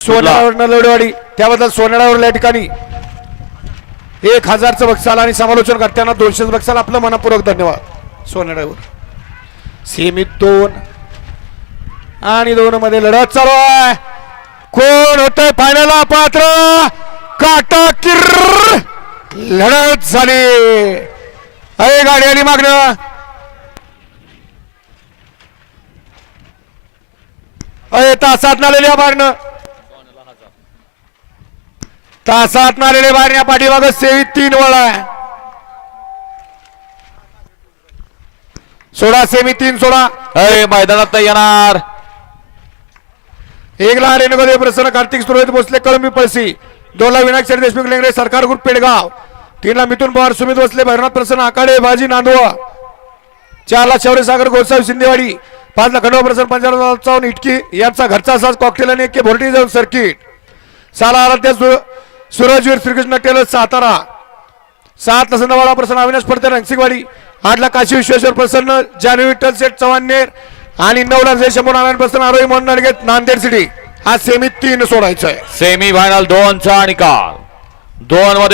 सोन्यावर लवडेवाडी त्याबद्दल सोन्यावर या ठिकाणी. एक हजारचं बक्षाल आणि समालोचन करताना दोनशेच बक्षाल आपलं मनपूर्वक धन्यवाद. सोन्यावर सीमित दोन. आणि दोन मध्ये लढत चालू आहे. कोण होतंय फायनलला पात्र. काटा किर. लढत झाली. अरे गाडी आली मागणं. अरे तासात नालेल्या मागणं. तासात नालेले बाहेर या पाठीमाग सेवी तीन वळा सोळा सेमी तीन सोडा. अरे मैदानात येणार. एक लहान प्रसन्न कार्तिक सुरवेद भोसले कळंबी पळसी दोनला विनायक शेठ देशमुख लेंगरे सरकार गुट पेडगाव. तीनला मिथून मिथुन पवार सुमित भोसले भैरनाथ प्रसन्न आकाडे बाजी नांदवा. चारला शौर्य सागर गोसावी शिंदेवाडी. पाचला खंडवा प्रसन्न पंचावन्न चौन इटकी यांचा घरचा साज कॉकटेल आणि एक भोरटी जाऊन सर्किट सहाला आराध्या सूरजवीर श्रीकृष्ण टेलर सातारा. सात लसंदवाडा प्रसन्न अविनाश पडते रंगसिंगवाडी. आठला काशी विश्वेश्वर प्रसन्न जानवी विठ्ठल सेठ चव्हाणनेर आणि नऊ ला जय शंभू नारायण प्रसन्न आरोही मोहन नडगेत नांदेड सिटी हा सेमी तीन सोडायचा आहे. सेमी फायनल दोनचा निकाल दोन मध्ये